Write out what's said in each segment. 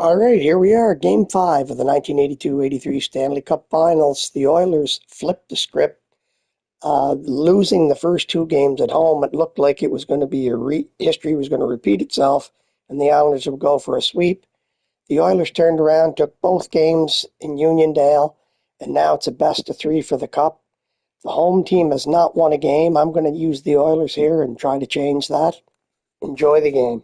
All right, here we are, Game 5 of the 1982-83 Stanley Cup Finals. The Oilers flipped the script, losing the first two games at home. It looked like it was going to be history was going to repeat itself, and the Islanders would go for a sweep. The Oilers turned around, took both games in Uniondale, and now it's a best-of-3 for the Cup. The home team has not won a game. I'm going to use the Oilers here and try to change that. Enjoy the game.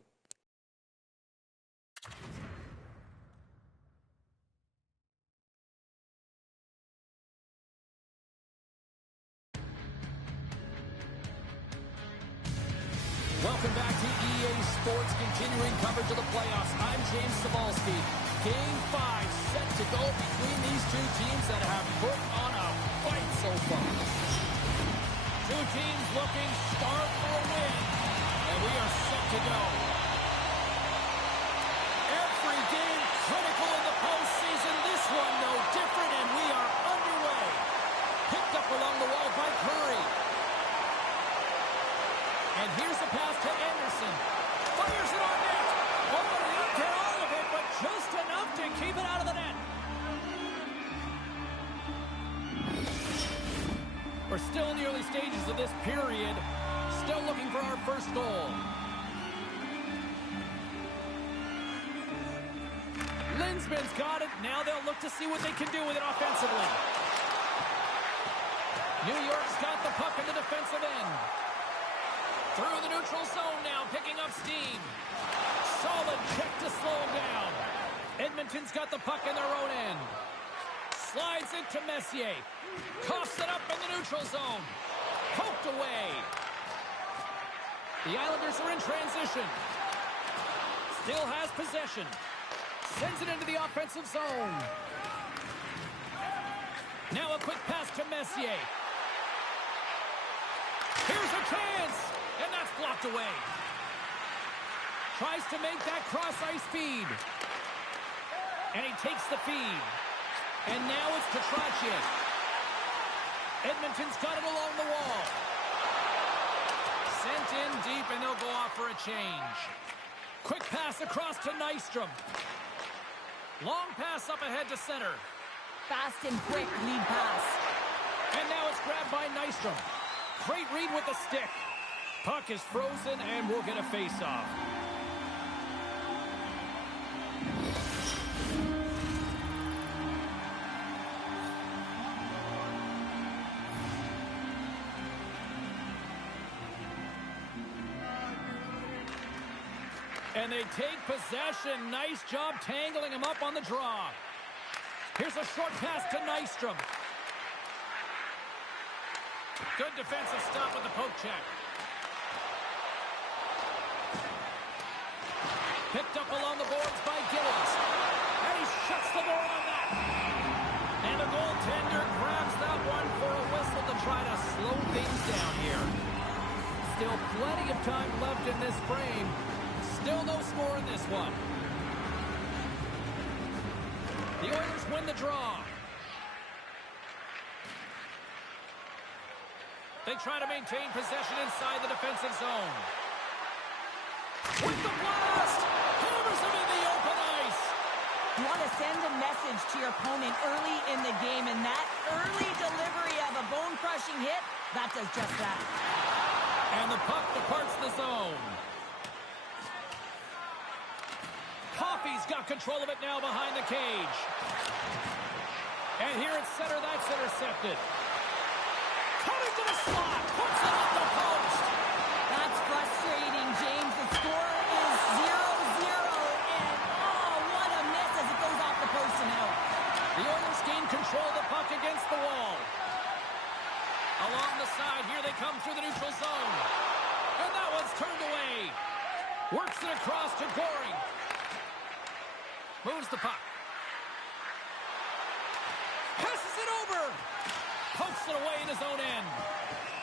Welcome back to EA Sports, continuing coverage of the playoffs. I'm James Cebulski. Game 5 set to go between these two teams that have put on a fight so far. Two teams looking starved for a win, and we are set to go. Every game critical in the postseason. This one no different, and we are underway. Picked up along the wall by Curry. And here's the pass to Anderson. Fires it on net. Oh, he didn't get all of it, but just enough to keep it out of the net. We're still in the early stages of this period. Still looking for our first goal. Linsman's got it. Now they'll look to see what they can do with it offensively. New York's got the puck in the defensive end. Through the neutral zone now, picking up steam. Solid kick to slow him down. Edmonton's got the puck in their own end. Slides it to Messier. Coughs it up in the neutral zone. Poked away. The Islanders are in transition. Still has possession. Sends it into the offensive zone. Now a quick pass to Messier. Here's a chance. And that's blocked away. Tries to make that cross-ice feed. And he takes the feed. And now it's Petracek. Edmonton's got it along the wall. Sent in deep, and they'll go off for a change. Quick pass across to Nystrom. Long pass up ahead to center. Fast and quick lead pass. And now it's grabbed by Nystrom. Great read with the stick. Puck is frozen, and we'll get a face-off. And they take possession. Nice job tangling him up on the draw. Here's a short pass to Nystrom. Good defensive stop with the poke check. Picked up along the boards by Gillies. And he shuts the door on that. And the goaltender grabs that one for a whistle to try to slow things down here. Still plenty of time left in this frame. Still no score in this one. The Oilers win the draw. They try to maintain possession inside the defensive zone. With the blast! Hammers him in the open ice! You want to send a message to your opponent early in the game, and that early delivery of a bone-crushing hit, that does just that. And the puck departs the zone. Coffey's got control of it now behind the cage. And here at center, that's intercepted. Coming to the slot, puts it on the post. That's frustrating, James. The score is 0-0, and oh, what a miss as it goes off the post and out. The Oilers gain control of the puck against the wall. Along the side, here they come through the neutral zone. And that one's turned away. Works it across to Goring. Moves the puck. Passes it over. Pokes it away in his own end.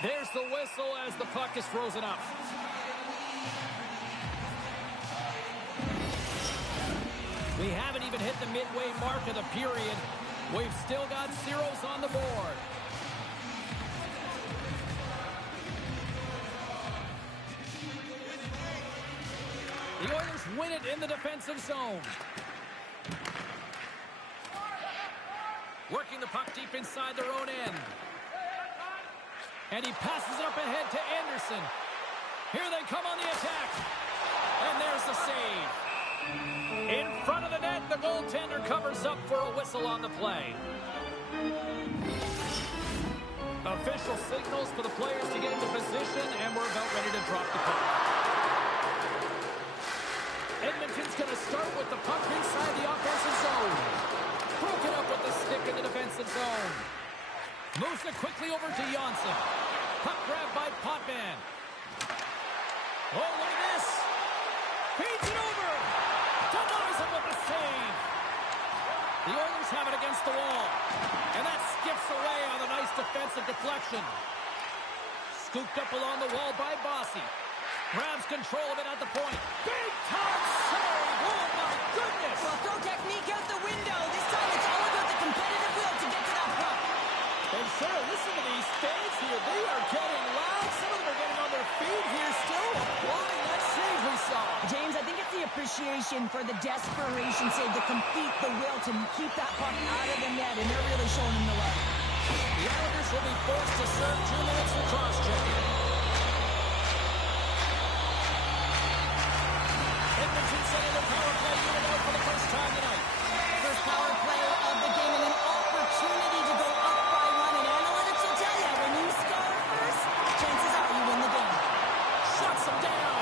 There's the whistle as the puck is frozen up. We haven't even hit the midway mark of the period. We've still got zeros on the board. The Oilers win it in the defensive zone. Working the puck deep inside their own end. And he passes it up ahead to Anderson. Here they come on the attack. And there's the save. In front of the net, the goaltender covers up for a whistle on the play. Official signals for the players to get into position, and we're about ready to drop the puck. Edmonton's going to start with the puck inside the offensive zone. Broken up with the stick in the defensive zone. Moves it quickly over to Janssen. Puck grab by Potvin. Oh, look at this. Feeds it over. Denies him with the save. The Oilers have it against the wall. And that skips away on a nice defensive deflection. Scooped up along the wall by Bossy. Grabs control of it at the point. Big time save. Oh, my goodness. Well, throw technique out the window. This time it's all about the competitive will to get to that puck. And sir, listen to these fans here. They are getting loud. Some of them are getting on their feet here still, applauding that save we saw. James, I think it's the appreciation for the desperation save, to complete the will to keep that puck out of the net, and they're really showing him the love. The Islanders will be forced to serve 2 minutes for cross-checking. Edmonton sending the power play unit out for the first time tonight. First power play of the game and an opportunity to go up by one. And analytics will tell you, when you score first, chances are you win the game. Shuts him down.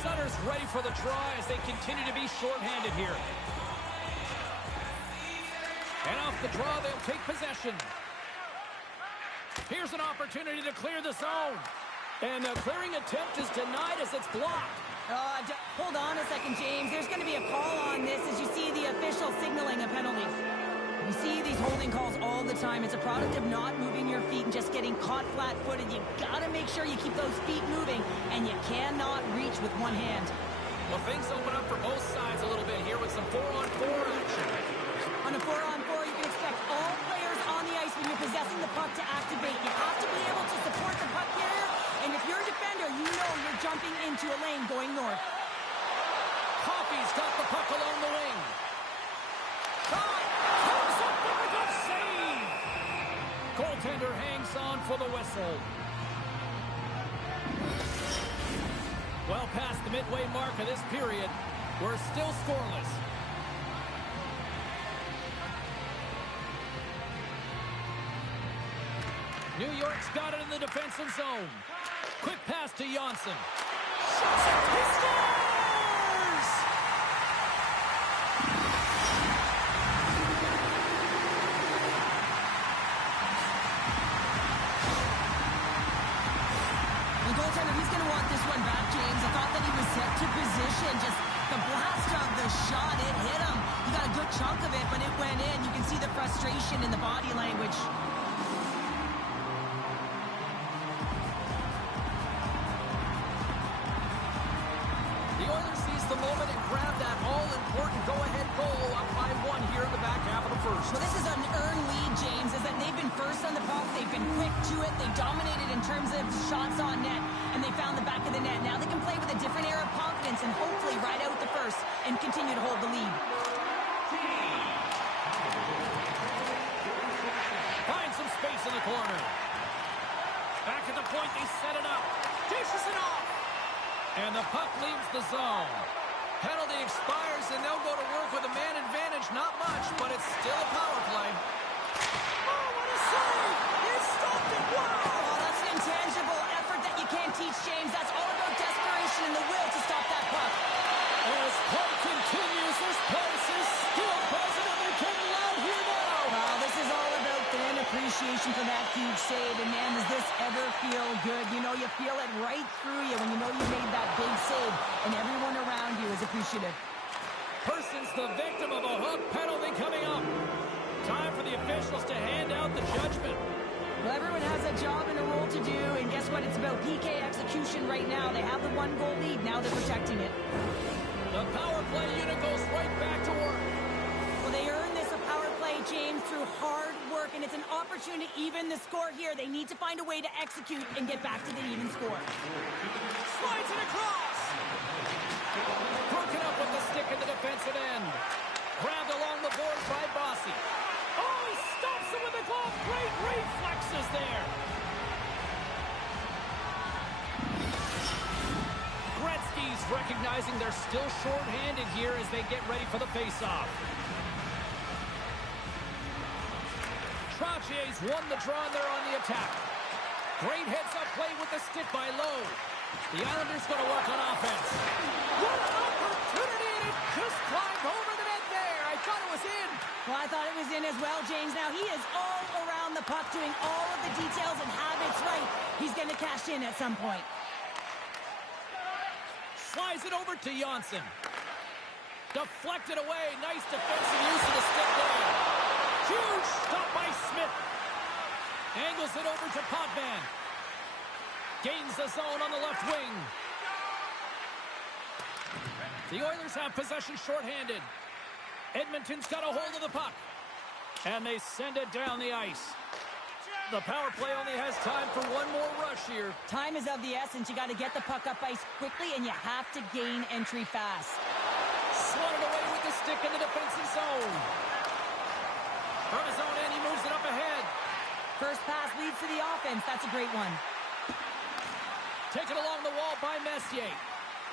Sutter's ready for the try as they continue to be shorthanded here. And off the draw, they'll take possession. Here's an opportunity to clear the zone. And the clearing attempt is denied as it's blocked. Hold on a second, James. There's going to be a call on this as you see the official signaling a penalty. You see these holding calls all the time. It's a product of not moving your feet and just getting caught flat-footed. You got to make sure you keep those feet moving, and you cannot reach with one hand. Well, things open up for both sides a little bit here with some 4-on-4 action. On a 4-on-4, you can expect all players on the ice when you're possessing the puck to activate. You have to be able to support the puck carrier, and if you're a defender, you know you're jumping into a lane going north. Coffey's got the puck along the wing. Shot! Comes up with a good save! Goaltender hangs on for the whistle. Well past the midway mark of this period, we're still scoreless. New York's got it in the defensive zone. Quick pass to Janssen. Shoots it! He scores! The goaltender, he's going to want this one back, James. I thought that he was set to position. Just the blast of the shot, it hit him. He got a good chunk of it, but it went in. You can see the frustration in the body language. The Oilers seize the moment and grab that all-important go-ahead goal up by 1 here in the back half of the first. Well, this is an earned lead, James, is that they've been first on the puck. They've been quick to it. They've dominated in terms of shots on net, and they found the back of the net. Now they can play with a different air of confidence and hopefully ride out the first and continue to hold the lead. Find some space in the corner. Back at the point, they set it up. Dishes it off. And the puck leaves the zone. Penalty expires, and they'll go to work with a man advantage. Not much, but it's still a power play. Oh, what a save! He stopped it! Wow! Oh, that's an intangible effort that you can't teach, James. That's all about desperation and the will to stop that puck. As play continues, this place is still present, and they're getting loud here now. Well, this is all about fan appreciation for that huge save. And, man, does this ever feel good? You know, you feel it right through you when you know you made that big save, and everyone around you is appreciative. Person's the victim of a hook penalty coming up. Time for the officials to hand out the judgment. Well, everyone has a job and a role to do, and guess what? It's about PK execution right now. They have the 1-goal lead. Now they're protecting it. The power play unit goes right back to work. Well, they earned this a power play, James, through hard work mark, and it's an opportunity to even the score here. They need to find a way to execute and get back to the even score. Slides it across. Broken up with the stick in the defensive end. Grabbed along the boards by Bossy. Oh, he stops him with the glove. Great reflexes there. Gretzky's recognizing they're still short-handed here as they get ready for the face-off. Troutier's won the draw and they're on the attack. Great heads-up play with the stick by Lowe. The Islanders going to work on offense. What an opportunity, and it just climbed over the net there. I thought it was in. Well, I thought it was in as well, James. Now he is all around the puck, doing all of the details and habits right. He's going to cash in at some point. Slides it over to Janssen. Deflected away. Nice defensive use of the stick there. Huge stop by Smith. Angles it over to Potvin. Gains the zone on the left wing. The Oilers have possession shorthanded. Edmonton's got a hold of the puck. And they send it down the ice. The power play only has time for one more rush here. Time is of the essence. You got to get the puck up ice quickly, and you have to gain entry fast. Swatted away with the stick in the defensive zone. From his own end, he moves it up ahead. First pass leads to the offense. That's a great one. Taken along the wall by Messier.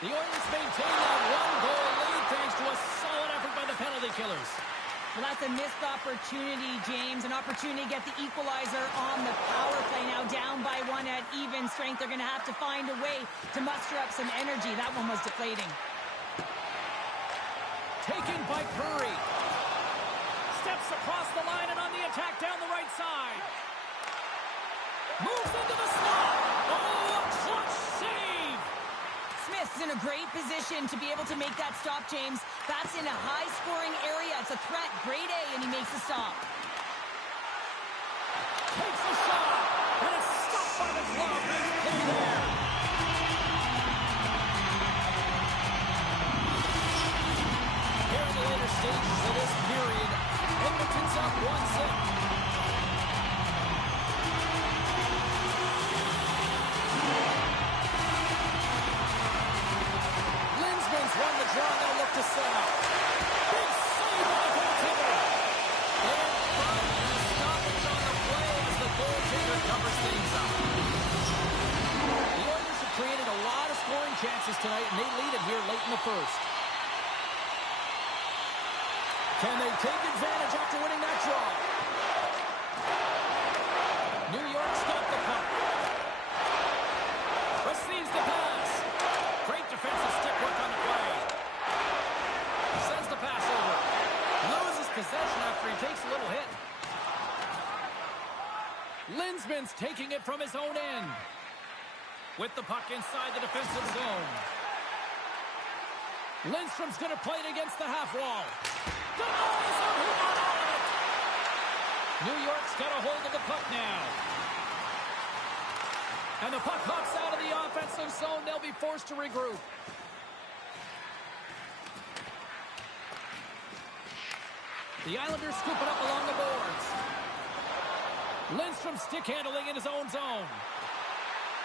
The Oilers maintain that one-goal lead thanks to a solid effort by the penalty killers. Well, that's a missed opportunity, James. An opportunity to get the equalizer on the power play. Now down by one at even strength. They're going to have to find a way to muster up some energy. That one was deflating. Taken by Curry. Steps across the line and on the attack down the right side. Moves into the slot. Oh, a clutch save. Smith's in a great position to be able to make that stop, James. That's in a high-scoring area. It's a threat. Grade A, and he makes the stop. Takes a shot, and it's stopped by the glove. Nice play there. Here in the later stages of this period, Edmonton's up 1-0. Run the draw, they'll look to set up. Big save by the goaltender. And finally a stoppage on the play as the goaltender covers things up. The Oilers have created a lot of scoring chances tonight, and they lead it here late in the first. Can they take advantage after winning that draw? New York's got the puck. Receives the pass. Great defensive stick work on the play. Sends the pass over. Loses possession after he takes a little hit. Linsman's taking it from his own end. With the puck inside the defensive zone. Lindstrom's going to play it against the half wall. New York's got a hold of the puck now. And the puck hops out of the offensive zone. They'll be forced to regroup. The Islanders scoop it up along the boards. Lindstrom stick handling in his own zone.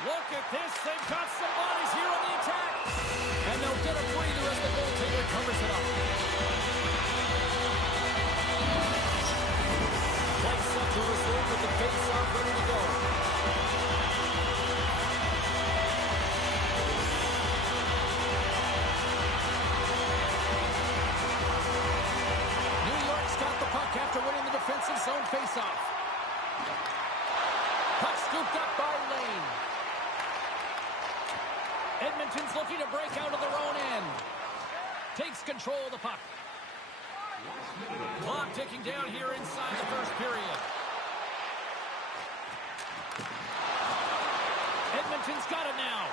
Look at this. They've got some bodies here on the attack. And they'll get a breather as the goaltender covers it up. Play set to resume with the face-off ready to go. After winning the defensive zone faceoff. Puck scooped up by Lane. Edmonton's looking to break out of their own end. Takes control of the puck. Clock ticking down here inside the first period. Edmonton's got it now.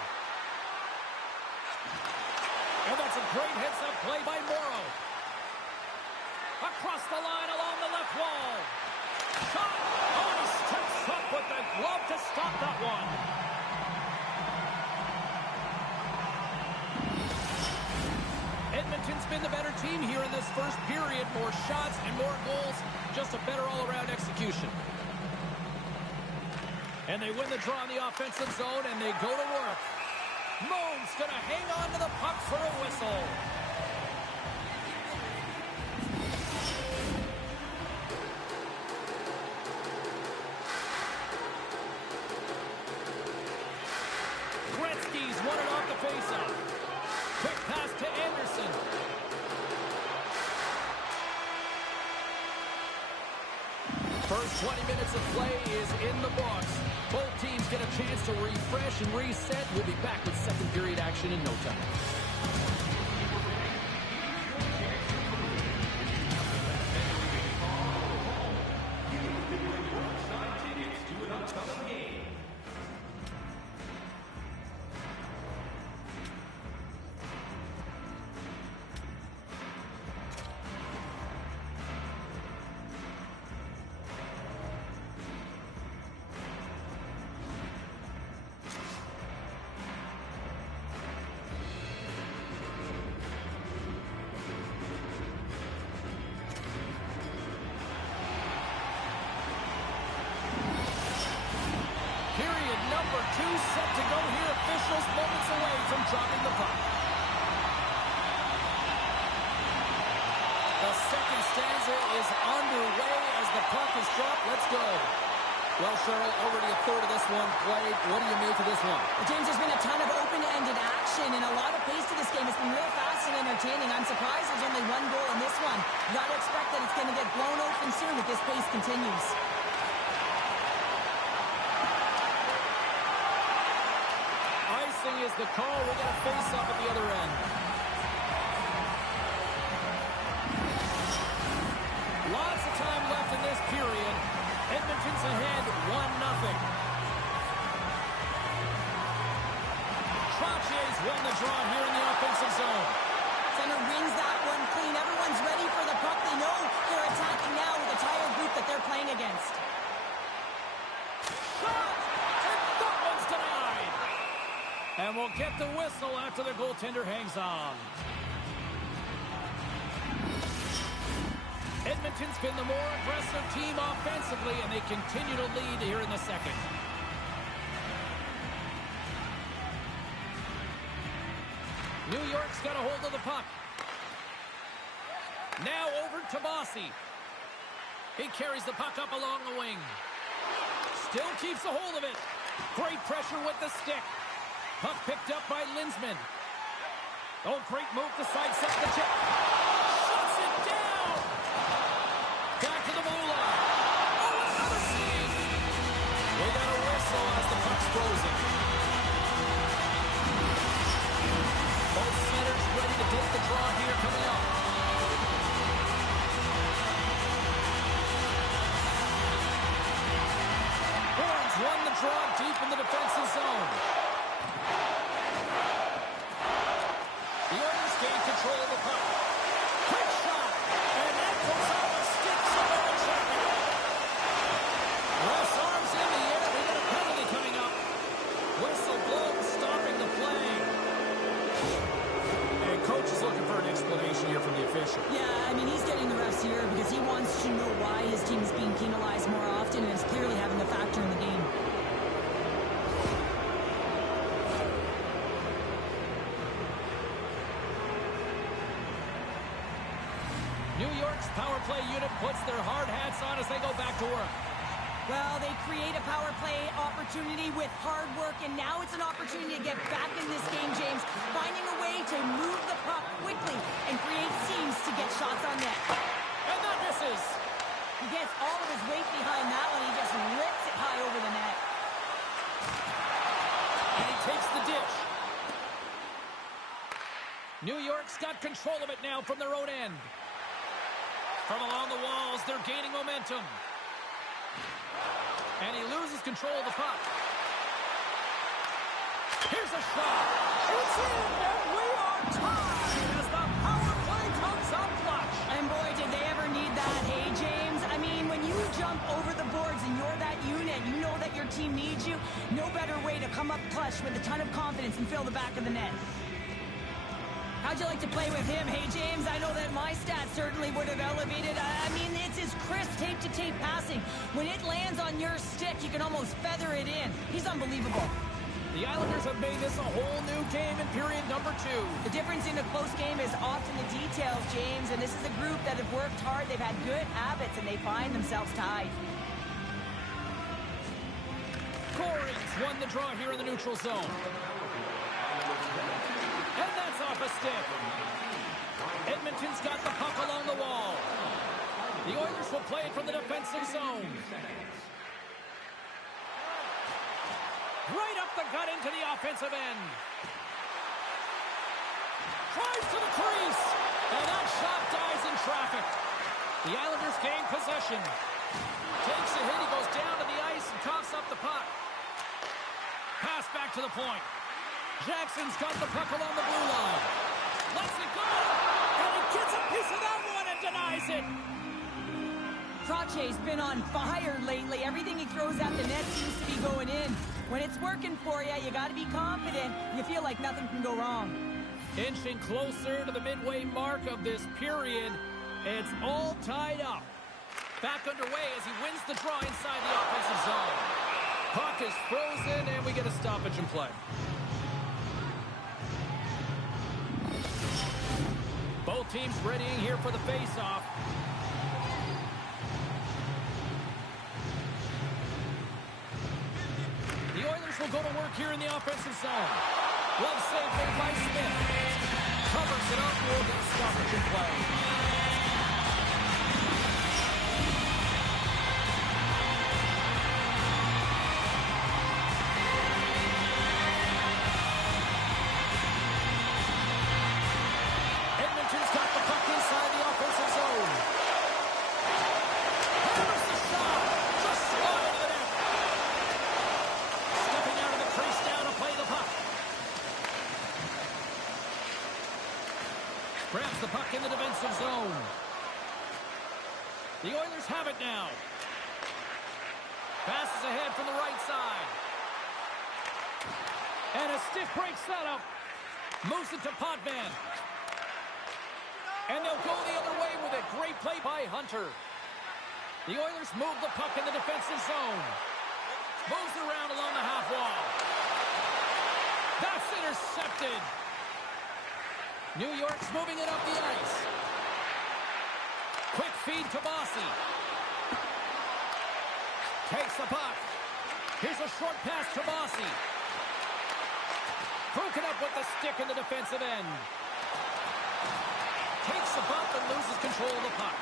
And that's a great heads-up play by Morrow. Across the line along the left wall. Shot! Oh, he steps up with the glove to stop that one. Edmonton's been the better team here in this first period. More shots and more goals. just a better all-around execution. And they win the draw in the offensive zone, and they go to work. Moan's going to hang on to the puck for a whistle. Gretzky's won it off the faceoff. Quick pass to Anderson. First 20 minutes of play is in the books. Both teams get a chance to refresh and reset. We'll be back with second period action in no time. Number 2 set to go here. Officials moments away from dropping the puck. The second stanza is underway as the puck is dropped. Let's go. Well, Cheryl, already a third of this one played. What do you make of this one? James, there's been a ton of open-ended action and a lot of pace to this game. It's been real fast and entertaining. I'm surprised there's only one goal in this one. You got to expect that it's going to get blown open soon if this pace continues. Is the call. We're going to face up at the other end. Lots of time left in this period. Edmonton's ahead 1-0. Trotier's won the draw here in the offensive zone. Center wins that one clean. Everyone's ready for the puck. They know they're attacking now with the tired group that they're playing against. Shot! And that one's denied! And we'll get the whistle after the goaltender hangs on. Edmonton's been the more aggressive team offensively, and they continue to lead here in the second. New York's got a hold of the puck. Now over to Bossy. He carries the puck up along the wing. Still keeps a hold of it. Great pressure with the stick. Puck picked up by Linsman. Oh, great move to sidestep the check. Shuts it down. Back to the blue line. Oh, another save. We got a whistle as the puck's frozen. Both centers ready to take the draw here coming up. Horns won the draw deep in the defensive zone. The Oilers gain control of the puck. Quick shot, and that goes off the sticks of the champion. Russ arms in the air. We got a penalty coming up. Whistle blown, stopping the play. And coach is looking for an explanation here from the official. Yeah, I mean, he's getting the refs here because he wants to know why his team is being penalized more often, and it's clearly having a factor in the game. New York's power play unit puts their hard hats on as they go back to work. Well, they create a power play opportunity with hard work, and now it's an opportunity to get back in this game, James. Finding a way to move the puck quickly and create seams to get shots on net. And that misses. He gets all of his weight behind that one. He just rips it high over the net. And he takes the dish. New York's got control of it now from their own end. From along the walls, they're gaining momentum. And he loses control of the puck. Here's a shot. It's in, and we are tied as the power play comes up clutch. And boy, did they ever need that, hey, James? I mean, when you jump over the boards and you're that unit, you know that your team needs you, no better way to come up clutch with a ton of confidence and fill the back of the net. How'd you like to play with him? Hey, James, I know that my stats certainly would have elevated. I mean, it's his crisp tape-to-tape passing. When it lands on your stick, you can almost feather it in. He's unbelievable. The Islanders have made this a whole new game in period number 2. The difference in a close game is often the details, James, and this is a group that have worked hard. They've had good habits, and they find themselves tied. Corey's won the draw here in the neutral zone. And that's off a stick. Edmonton's got the puck along the wall. The Oilers will play it from the defensive zone. Right up the gut into the offensive end. Tries to the crease. And that shot dies in traffic. The Islanders gain possession. Takes a hit. He goes down to the ice and coughs up the puck. Pass back to the point. Jackson's got the puck along the blue line. Lets it go. And he gets a piece of that one and denies it. Trotter's been on fire lately. Everything he throws at the net seems to be going in. When it's working for you, you got to be confident. You feel like nothing can go wrong. Inching closer to the midway mark of this period. It's all tied up. Back underway as he wins the draw inside the offensive zone. Puck is frozen, and we get a stoppage in play. Both teams readying here for the face-off. The Oilers will go to work here in the offensive zone. Glove save made by Smith. Covers it up, we'll get a stoppage in play. Edmonton's got the puck inside the offensive zone. Hammers the shot. Just slide into the net. Stepping out of the crease now to play the puck. Grabs the puck in the defensive zone. The Oilers have it now. Passes ahead from the right side. And a stick break setup. Moves it to Potvin. And they'll go the other way with it. Great play by Hunter. The Oilers move the puck in the defensive zone. Moves around along the half wall. That's intercepted. New York's moving it up the ice. Quick feed to Bossy. Takes the puck. Here's a short pass to Bossy. Broken up with the stick in the defensive end. Takes the bump and loses control of the puck.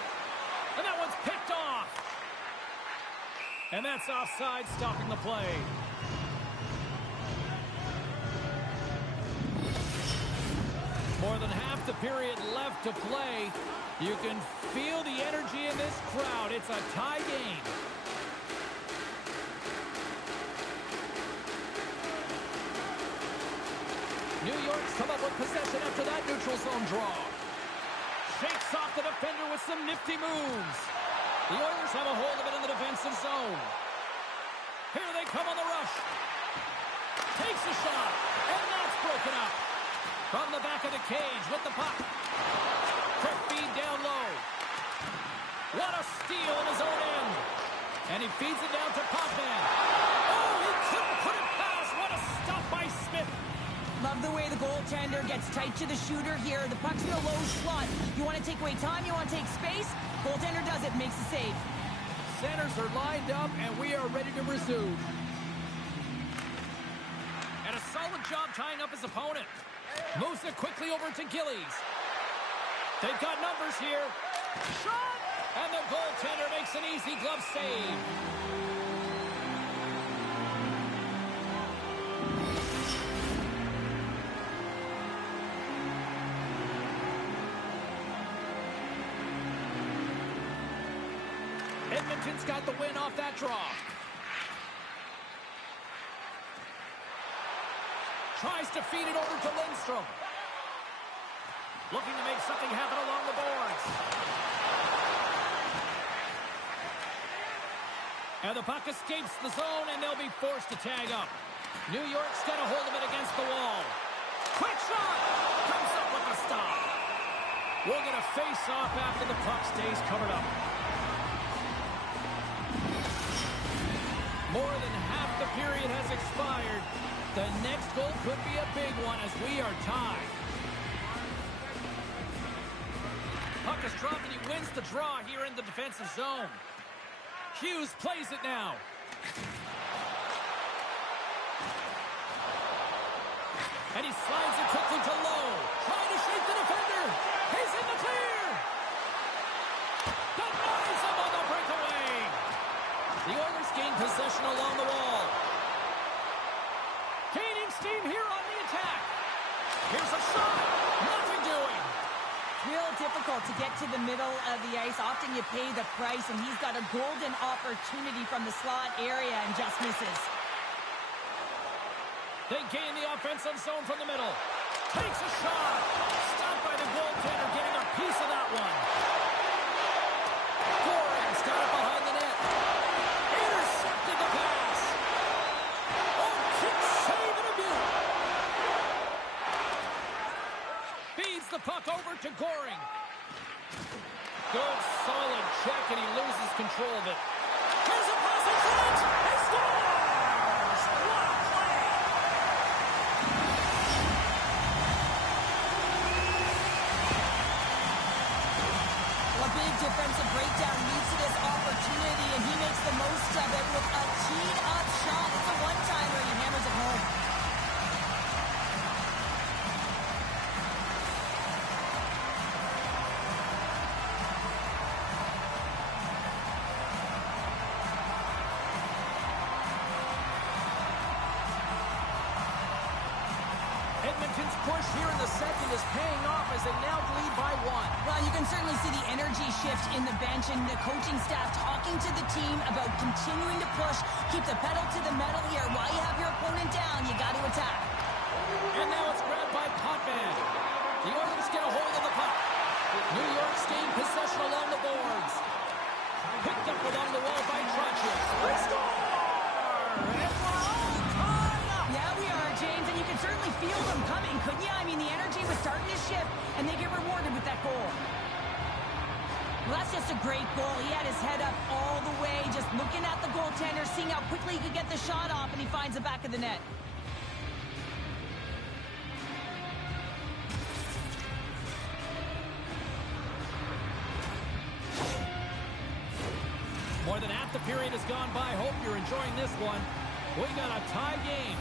And that one's picked off. And that's offside, stopping the play. More than half the period left to play. You can feel the energy in this crowd. It's a tie game. New York's come up with possession after that neutral zone draw. Shakes off the defender with some nifty moves. The Oilers have a hold of it in the defensive zone. Here they come on the rush. Takes a shot, and that's broken up. From the back of the cage with the puck. Quick feed down low. What a steal in his own end. And he feeds it down to Potvin. Oh, he couldn't put it past. What a stop by Smith. Love the way the goaltender gets tight to the shooter here. The puck's in a low slot. You want to take away time, you want to take space. Goaltender does it, makes the save. Centers are lined up, and we are ready to resume. And a solid job tying up his opponent. Moves it quickly over to Gillies. They've got numbers here. Shot! And the goaltender makes an easy glove save. Edmonton's got the win off that draw. Tries to feed it over to Lindstrom. Looking to make something happen along the boards. And the puck escapes the zone, and they'll be forced to tag up. New York's got a hold of it against the wall. Quick shot! Comes up with the stop. We'll get a face-off after the puck stays covered up. More than half the period has expired. The next goal could be a big one as we are tied. Puck is dropped and he wins the draw here in the defensive zone. Hughes plays it now. And he slides it quickly to Lowe. Trying to shake the defender. He's in the clear. Denies him on the breakaway. The Oilers gain possession along the wall. Gaining steam here on the attack. Here's a shot. Nothing doing. Real difficult to get to the middle of the ice. Often you pay the price, and he's got a golden opportunity from the slot area and just misses. They gain the offensive zone from the middle. Takes a shot. Stopped by the goaltender, getting a piece of that one. Goring's got it behind the net. Intercepted the pass. Oh, kick save and a beaut. Feeds the puck over to Goring. Good, solid check, and he loses control of it. Here's a pass in front. He scores! What a play! A big defensive breakdown leads to this opportunity, and he makes the most of it with a teed-up shot. It's a one-timer, and he hammers it home. Edmonton's push here in the second is paying off as they now lead by one. Well, you can certainly see the energy shift in the bench and the coaching staff talking to the team about continuing to push, keep the pedal to the metal here. While you have your opponent down, you got to attack. And now it's grabbed by Potvin. The Oilers get a hold of the puck. New York's gained possession along the boards. Picked up along the wall by Trottier. They score! And we're all tied up. Yeah, we are, James, and you can certainly feel them coming, couldn't you? I mean, the energy was starting to shift, and they get rewarded with that goal. Well, that's just a great goal. He had his head up all the way, just looking at the goaltender, seeing how quickly he could get the shot off, and he finds the back of the net. More than half the period has gone by. Hope you're enjoying this one. We got a tie game.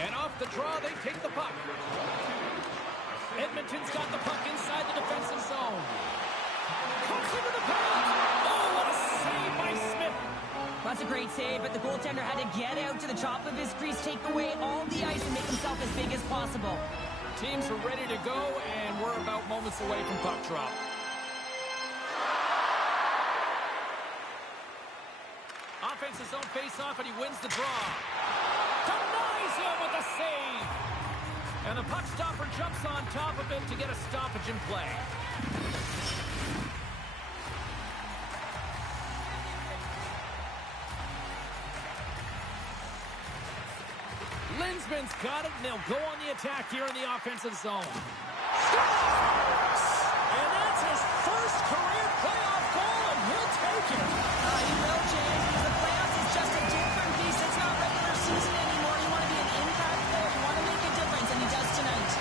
And off the draw, they take the puck. Edmonton's got the puck inside the defensive zone. Comes into the paint. Oh, what a save by Smith. That's a great save, but the goaltender had to get out to the top of his crease, take away all the ice, and make himself as big as possible. Teams are ready to go, and we're about moments away from puck drop. Offensive zone face-off, and he wins the draw. Denies him with a save. And the puck stopper jumps on top of it to get a stoppage in play. Linsman's got it, and they'll go on the attack here in the offensive zone. Scores! And that's his first career playoff goal, and he'll take it. He will, James, because the playoffs is just a different beast. It's not regular season anymore. You want to be an impact player. You want to make a difference, and he does tonight.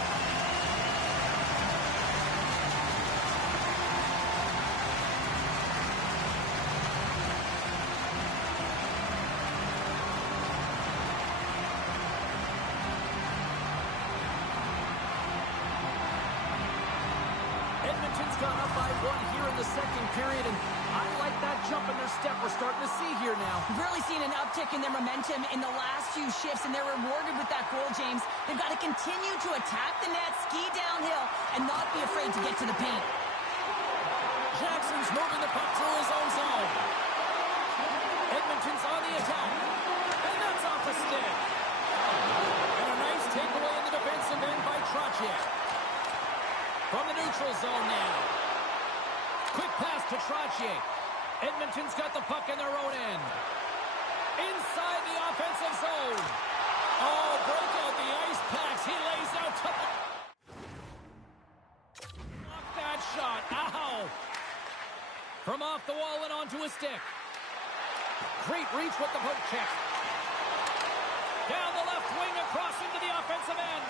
Edmonton's gone up by one here in the second period, and I like that jump in their step we're starting to see here now. We've really seen an uptick in their momentum in the last few shifts, and they're rewarded with that goal, James. They've got to continue to attack the net, ski downhill, and not be afraid to get to the paint. Jackson's moving the puck through his own zone. Edmonton's on the attack, and that's off the stick. And a nice takeaway in the defensive end by Trottier. From the neutral zone now. Quick pass to Trottier. Edmonton's got the puck in their own end. inside the offensive zone. Oh, break out the ice packs. He lays out to block that shot. Ow! From off the wall and onto a stick. Great reach with the poke check. Down the left wing across into the offensive end.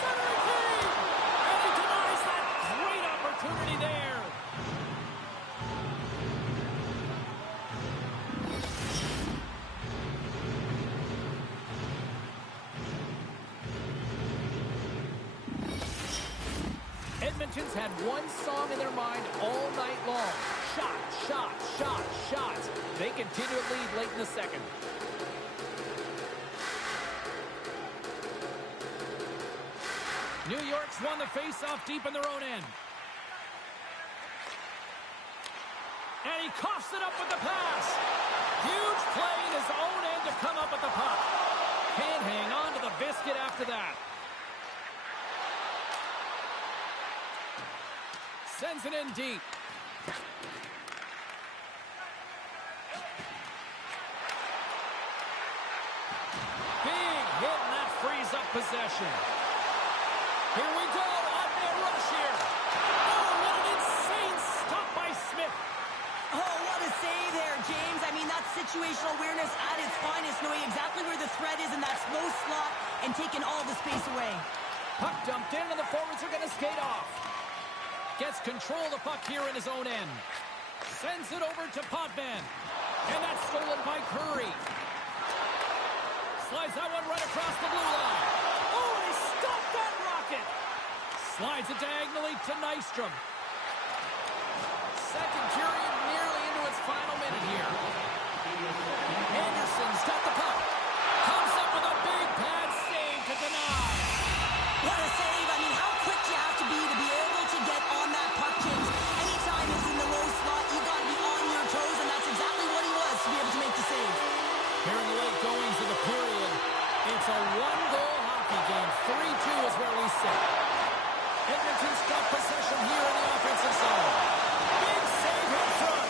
Center key! And he denies that great opportunity there. Edmonton's had one song in their mind all night long. Shot, shot, shot, shot. They continue to lead late in the second. New York's won the face-off deep in their own end. And he coughs it up with the pass. Huge play in his own end to come up with the puck. Can't hang on to the biscuit after that. Sends it in deep. Big hit, and that frees up possession. Here we go, on-man rush here. Oh, what an insane stop by Smith. Oh, what a save there, James. I mean, that's situational awareness at its finest, knowing exactly where the threat is in that slow slot and taking all the space away. Puck dumped in, and the forwards are going to skate off. Gets control of the puck here in his own end. Sends it over to Potvin. And that's stolen by Curry. Slides that one right across the blue line. Oh, he stopped that rocket. Slides it diagonally to Nystrom. Second period nearly into its final minute here. Anderson's got the puck. Comes up with a big pad save to deny. What a save. I mean, how quick do you have to be able to get on that puck, James? Anytime he's in the low slot, you got to be on your toes, and that's exactly what he was to be able to make the save. Here in the late goings of the period, it's a one-goal hockey game. 3-2 is where we sit. Edmonton's got possession here in the offensive zone. Big save in front.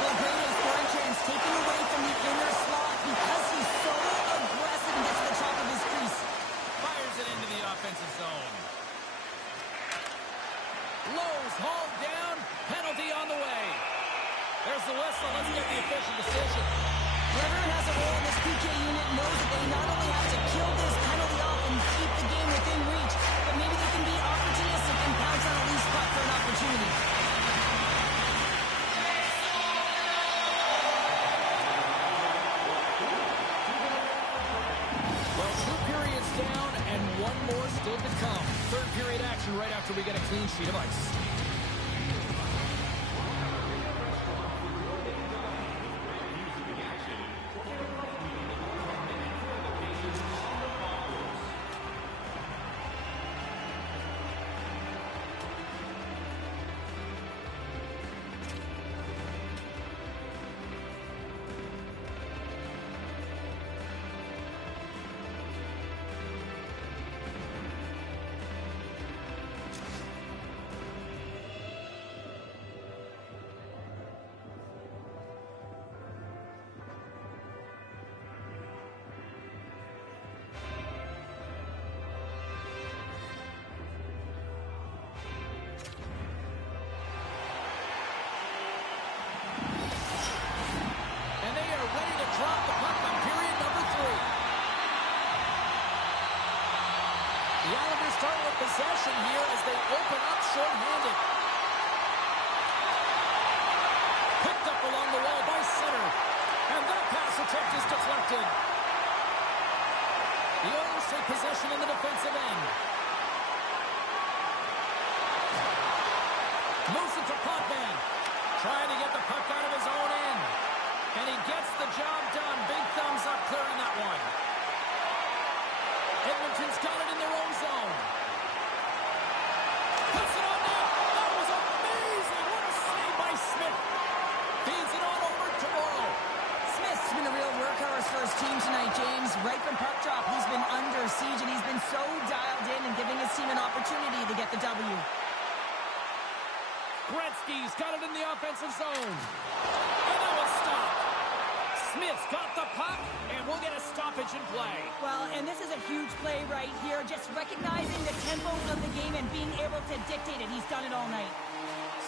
Well, great scoring chance taken away from the inner slot because he's so aggressive and gets to the top of his crease. Fires it into the offensive zone. Lowe's hauled down. Penalty on the way. There's the whistle. Let's get the official decision. Whoever has a role in this PK unit knows that they not only have to kill this penalty off and keep the game within reach, but maybe they can be opportunistic and pounce on a loose puck for an opportunity. Well, 2 periods down and one more still to come. Third period action right after we get a clean sheet of ice. Possession here as they open up short-handed. Picked up along the wall by center. And that pass attempt is deflected. The Oilers take possession in the defensive end. Moves it to Potvin. Trying to get the puck out of his own end. And he gets the job done. Big thumbs up clearing that one. Edmonton's got it in their own zone. Puts it on net. That was amazing. What a save by Smith. Feeds it on over to Morrow. Smith's been a real workhorse for his team tonight, James. Right from puck drop, he's been under siege, and he's been so dialed in and giving his team an opportunity to get the W. Gretzky's got it in the offensive zone. And that was stopped. Smith's got the puck, and we'll get a stoppage in play. Well, and this is a huge play right here. Just recognizing the tempo of the game and being able to dictate it. He's done it all night.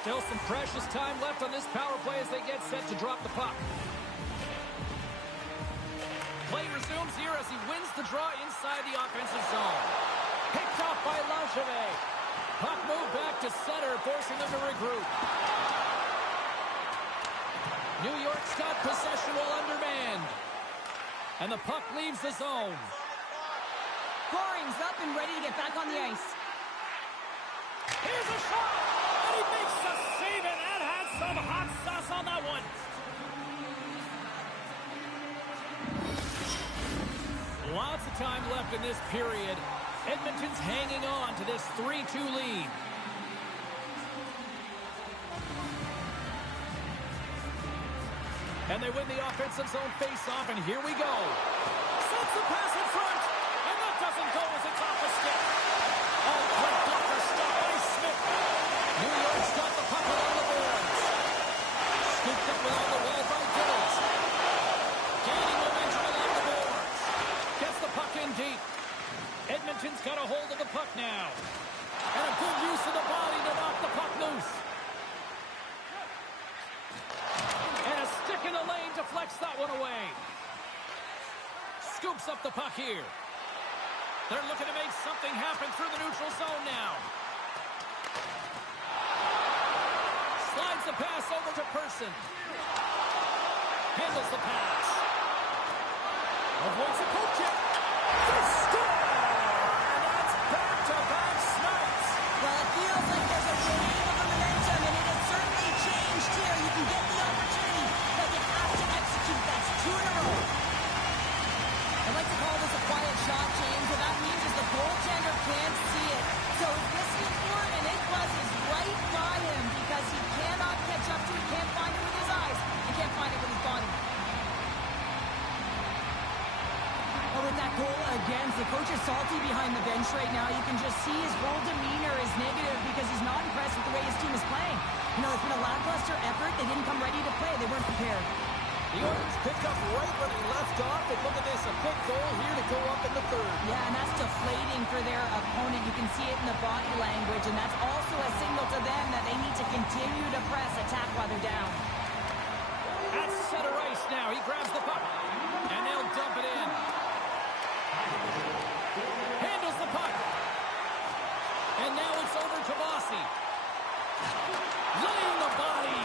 Still some precious time left on this power play as they get set to drop the puck. Play resumes here as he wins the draw inside the offensive zone. Picked off by Langevin. Puck moved back to center, forcing them to regroup. New York's got possession while undermanned. And the puck leaves the zone. Goring's up and ready to get back on the ice. Here's a shot! And he makes the save, and that had some hot sauce on that one. Lots of time left in this period. Edmonton's hanging on to this 3-2 lead. And they win the offensive zone face-off, and here we go. Sets the pass in front, and that doesn't go as it's off the stick. Oh, quick blocker stop by Smith. New York's got the puck along the boards. Scooped up with all the wall by Gilles. Gaining momentum along the boards. Gets the puck in deep. Edmonton's got a hold of the puck now. And a good use of the body to knock the puck loose. And a stick in the lane deflects that one away. Scoops up the puck here. They're looking to make something happen through the neutral zone now. Slides the pass over to Person. Handles the pass. Avoids a poke check. They score! And that's back-to-back snaps. Well, it feels like there's a wave of momentum, and it has certainly changed here. You can get the opportunity, but you have to execute. That's 2 in a row. I like to call this a quiet shot, James. What that means is the goaltender can't see it. So he's listening for it, and it buzzes right by him because he cannot catch up to it, can't find it with his eyes, and can't find it with his body. Well, with that goal against, the coach is salty behind the bench right now. You can just see his whole demeanor is negative because he's not impressed with the way his team is playing. You know, it's been a lackluster effort. They didn't come ready to play. They weren't prepared. The Oilers picked up right where they left off, and look at this, a quick goal here to go up in the third. Yeah, and that's deflating for their opponent. You can see it in the body language, and that's also a signal to them that they need to continue to press, attack while they're down. At center ice now, he grabs the puck, and they'll dump it in. Handles the puck. And now it's over to Bossy. Laying the body.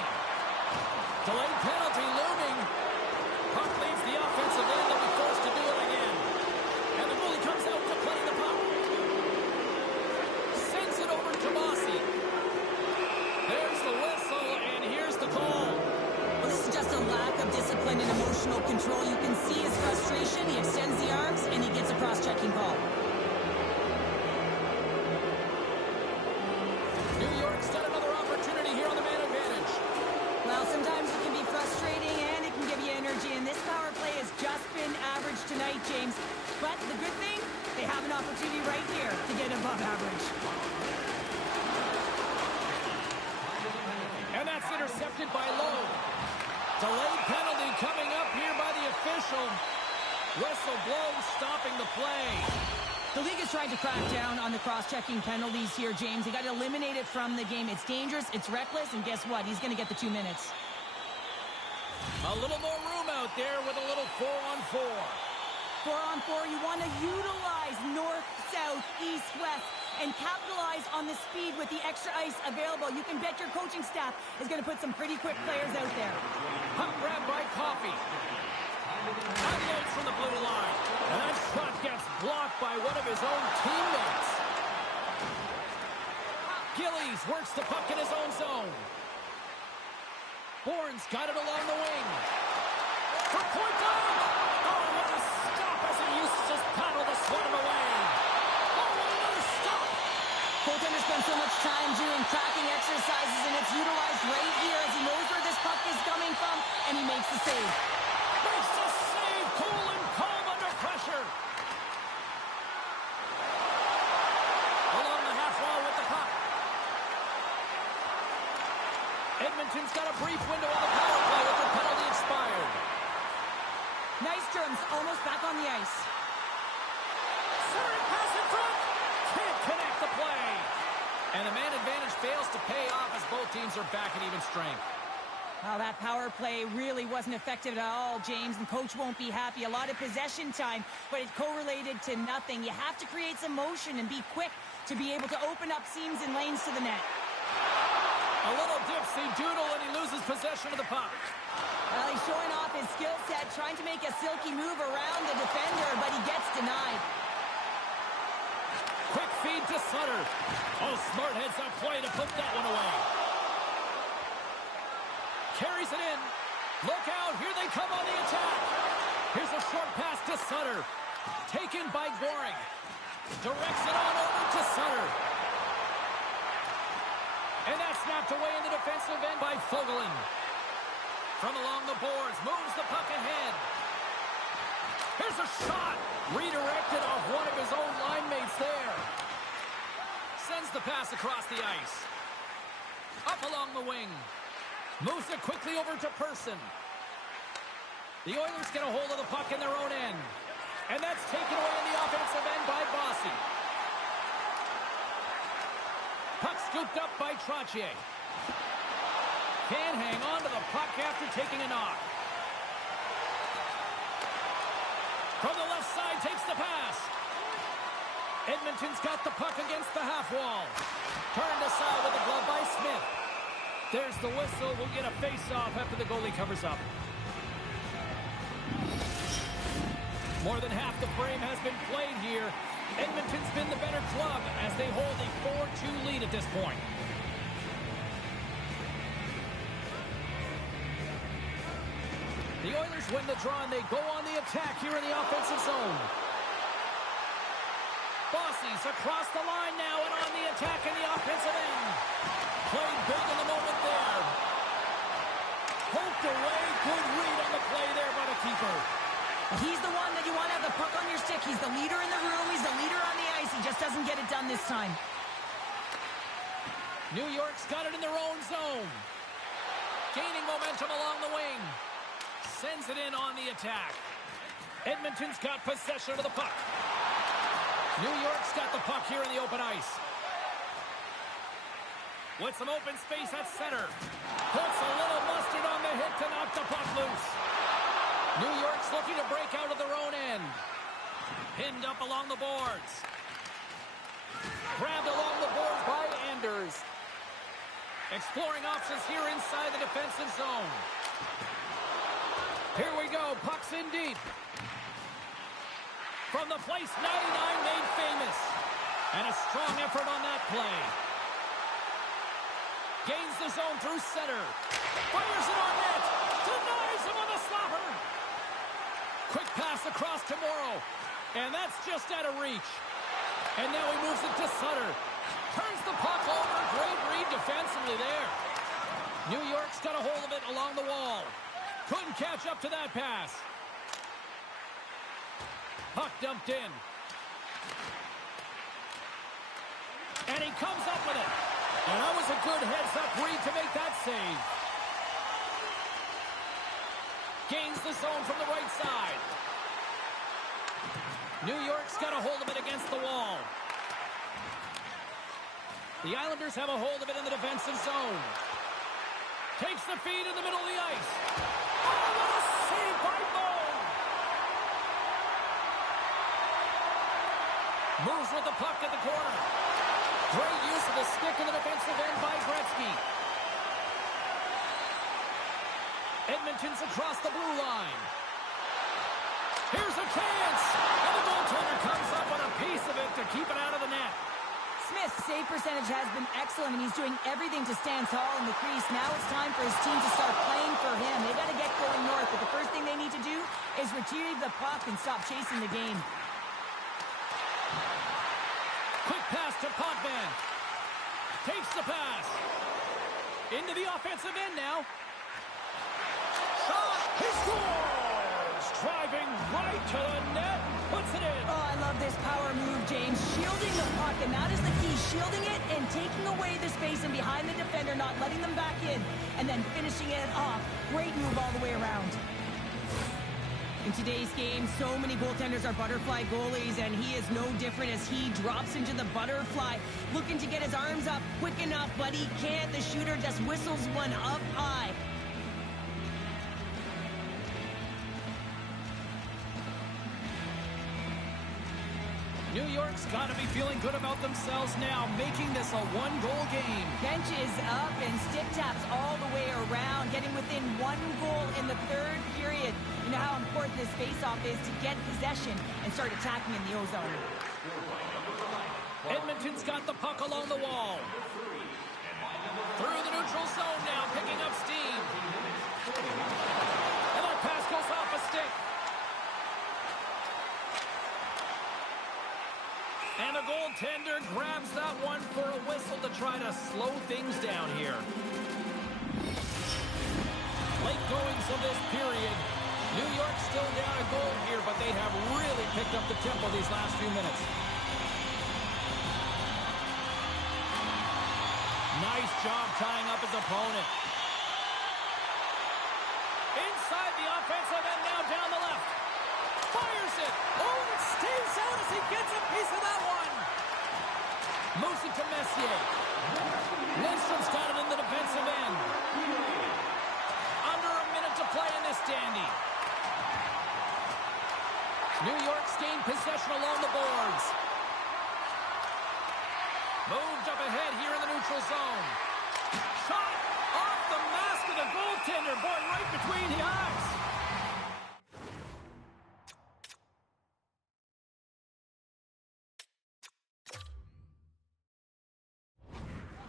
Delayed penalty looming. Puck leaves the offensive end. They'll be forced to do it again. And the goalie comes out to play the puck. Sends it over to Bossy. There's the whistle, and here's the call. Well, this is just a lack of discipline and emotional control. You can see his frustration. He extends the arms, and he gets a cross-checking call. New York's got another opportunity here on the man advantage. Well, sometimes it can be frustrating, and it can give you energy, and this power play has just been average tonight, James. But the good thing, they have an opportunity right here to get above average. And that's intercepted by Lowe. Delayed penalty coming up here by the official. Whistle blows, stopping the play. The league is trying to crack down on the cross-checking penalties here, James. They got to eliminate it from the game. It's dangerous, it's reckless, and guess what? He's going to get the 2 minutes. A little more room out there with a little 4-on-4. 4-on-4, you want to utilize north, south, east, west, and capitalize on the speed with the extra ice available. You can bet your coaching staff is going to put some pretty quick players out there. Puck grab by Coffey. Unloads from the blue line. And that shot gets blocked by one of his own teammates. Gillies works the puck in his own zone. Bourne's got it along the wing. For point blank. Oh, what a stop as he uses his paddle to swat him away. Oh, what another stop. Goaltender spends so much time doing tracking exercises, and it's utilized right here as he knows where this puck is coming from, and he makes the save. Makes the save. Cool and calm under pressure. Along the half wall with the puck. Edmonton's got a brief window on the power play with the penalty expired. Nystrom's almost back on the ice. Centering pass in front. Can't connect the play. And the man advantage fails to pay off as both teams are back at even strength. Well, that power play really wasn't effective at all, James, and coach won't be happy. A lot of possession time, but it correlated to nothing. You have to create some motion and be quick to be able to open up seams and lanes to the net. A little dipsy doodle and he loses possession of the puck. Well, he's showing off his skill set, trying to make a silky move around the defender, but he gets denied. Quick feed to Sutter. Oh, smart heads up play to put that one away. Carries it in. Look out, here they come on the attack. Here's a short pass to Sutter. Taken by Goring. Directs it on over to Sutter. And that's snapped away in the defensive end by Fogelin. From along the boards, moves the puck ahead. Here's a shot. Redirected off one of his own line mates there. Sends the pass across the ice. Up along the wing. Moves it quickly over to Person. The Oilers get a hold of the puck in their own end. And that's taken away in the offensive end by Bossy. Puck scooped up by Trottier. Can't hang on to the puck after taking a knock. From the left side, takes the pass. Edmonton's got the puck against the half wall. Turned aside with a glove by Smith. There's the whistle. We'll get a face-off after the goalie covers up. More than half the frame has been played here. Edmonton's been the better club as they hold a 4-2 lead at this point. The Oilers win the draw and they go on the attack here in the offensive zone. Bossy's across the line now and on the attack in the offensive end. Played big in the moment there. Poked away. Good read on the play there by the keeper. He's the one that you want to have the puck on your stick. He's the leader in the room. He's the leader on the ice. He just doesn't get it done this time. New York's got it in their own zone. Gaining momentum along the wing. Sends it in on the attack. Edmonton's got possession of the puck. New York's got the puck here in the open ice. With some open space at center. Puts a little mustard on the hit to knock the puck loose. New York's looking to break out of their own end. Pinned up along the boards. Grabbed along the boards by Anders. Exploring options here inside the defensive zone. Here we go. Puck's in deep. From the place 99 made famous. And a strong effort on that play. Gains the zone through center. Fires it on net. Denies him on the slapper. Quick pass across to Morrow. And that's just out of reach. And now he moves it to Sutter. Turns the puck over. Great read defensively there. New York's got a hold of it along the wall. Couldn't catch up to that pass. Puck dumped in. And he comes up with it. And that was a good heads-up read to make that save. Gains the zone from the right side. New York's got a hold of it against the wall. The Islanders have a hold of it in the defensive zone. Takes the feed in the middle of the ice. Oh, what a save by Moe! Moves with the puck at the corner. Great use of the stick in the defensive end by Gretzky. Edmonton's across the blue line. Here's a chance! And the goaltender comes up with a piece of it to keep it out of the net. Smith's save percentage has been excellent, and he's doing everything to stand tall in the crease. Now it's time for his team to start playing for him. They got to get going north, but the first thing they need to do is retrieve the puck and stop chasing the game. Quick pass to Potvin. Takes the pass. Into the offensive end now. Shot. He scores! Driving right to the net. Puts it in. Oh, I love this power move, James. Shielding the puck, and that is the key. Shielding it and taking away the space and behind the defender, not letting them back in, and then finishing it off. Great move all the way around. In today's game, so many goaltenders are butterfly goalies, and he is no different as he drops into the butterfly, looking to get his arms up quick enough, but he can't. The shooter just whistles one up high. New York's got to be feeling good about themselves now, making this a one-goal game. Bench is up and stick taps all the way around, getting within 1 goal in the third period. You know how important this faceoff is to get possession and start attacking in the O-zone. Edmonton's got the puck along the wall. Through the neutral zone now, picking up steam. And that pass goes off a stick. And the goaltender grabs that one for a whistle to try to slow things down here. Late goings of this period. New York still down a goal here, but they have really picked up the tempo these last few minutes. Nice job tying up his opponent. Inside the offensive end, now down the left. Fires it. Oh, it stays out as he gets a piece of that one. Moves it to Messier. Lindstrom's got it in the defensive end. Under a minute to play in this dandy. New York's gained possession along the boards. Moved up ahead here in the neutral zone. Shot off the mask of the goaltender. Boy, right between the eyes.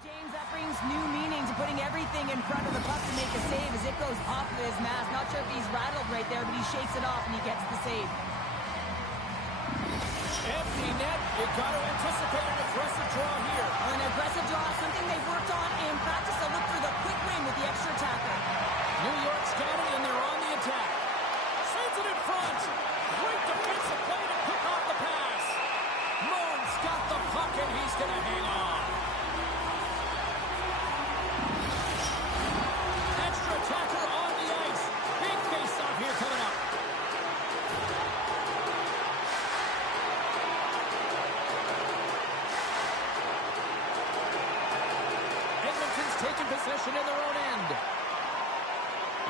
James, that brings new meaning to putting everything in front of the puck to make a save as it goes off of his mask. Not sure if he's rattled right there, but he shakes it off and he gets the save. Empty net. You've got to anticipate an aggressive draw here. An aggressive draw, something they've worked on in practice. They'll look for the quick win with the extra tackle. New York's got it, and they're on the attack. Sends it in front. Great defensive play to pick off the pass. Moon's got the puck, and he's going to hang on. Extra attacker on the ice. Big face-off here coming up. Taking possession in their own end.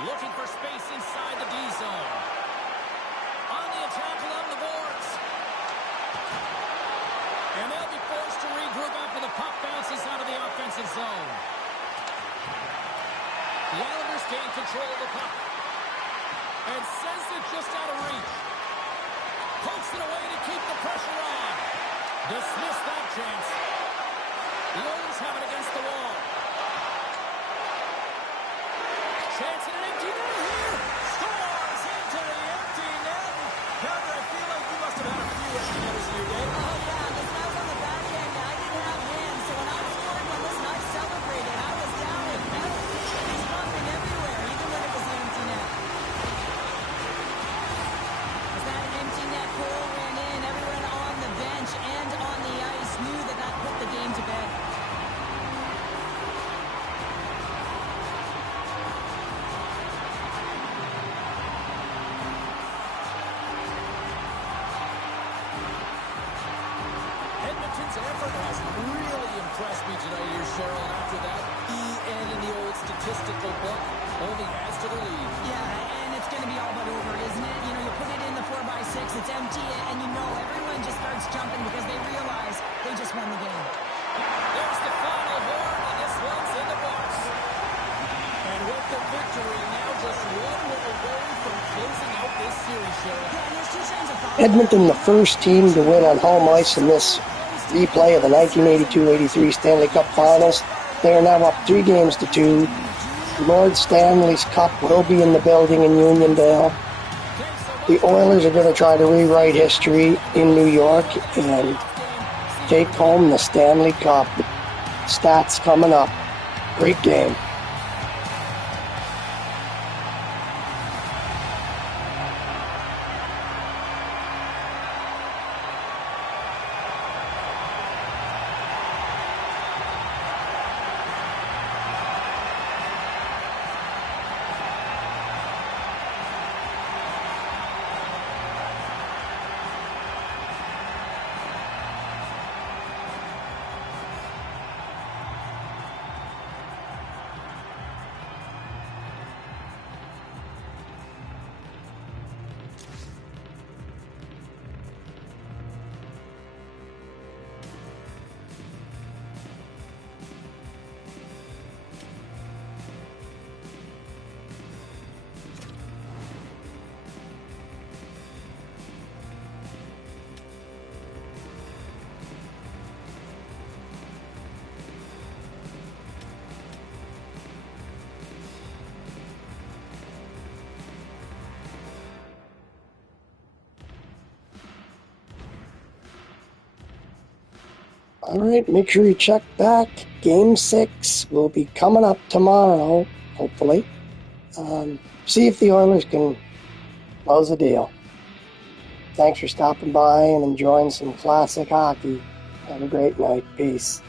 Looking for space inside the D zone. On the attack along the boards. And they'll be forced to regroup after the puck bounces out of the offensive zone. The Islanders gain control of the puck. And sends it just out of reach. Pokes it away to keep the pressure on. Dismiss that chance. The Oilers have it against the wall. Chance in an empty net here. Scores into the empty net. Carter, I feel like you must have had a few empty netters in your day. Oh, yeah, this was on the back end. I didn't have hands, so when I was scoring one, listen, I celebrated. I was down and out. He's bumping everywhere, even when it was the empty net. As that empty net goal went in, everyone on the bench and on the ice knew that that put the game to bed. Effort has really impressed me tonight here, Cheryl. After that, EN in the old statistical book only adds to the lead. Yeah, and it's going to be all but over, isn't it? You know, you put it in the 4x6, it's empty, and you know everyone just starts jumping because they realize they just won the game. There's the final horn, and this one's in the books. And with the victory, now just one win away from closing out this series, Cheryl. Yeah, and there's two signs of thought. Edmonton, the first team to win on home ice in this replay of the 1982-83 Stanley Cup Finals. They are now up 3-2. Lord Stanley's Cup will be in the building in Uniondale. The Oilers are going to try to rewrite history in New York and take home the Stanley Cup. Stats coming up. Great game. All right, make sure you check back. Game 6 will be coming up tomorrow, hopefully. See if the Oilers can close the deal. Thanks for stopping by and enjoying some classic hockey. Have a great night. Peace.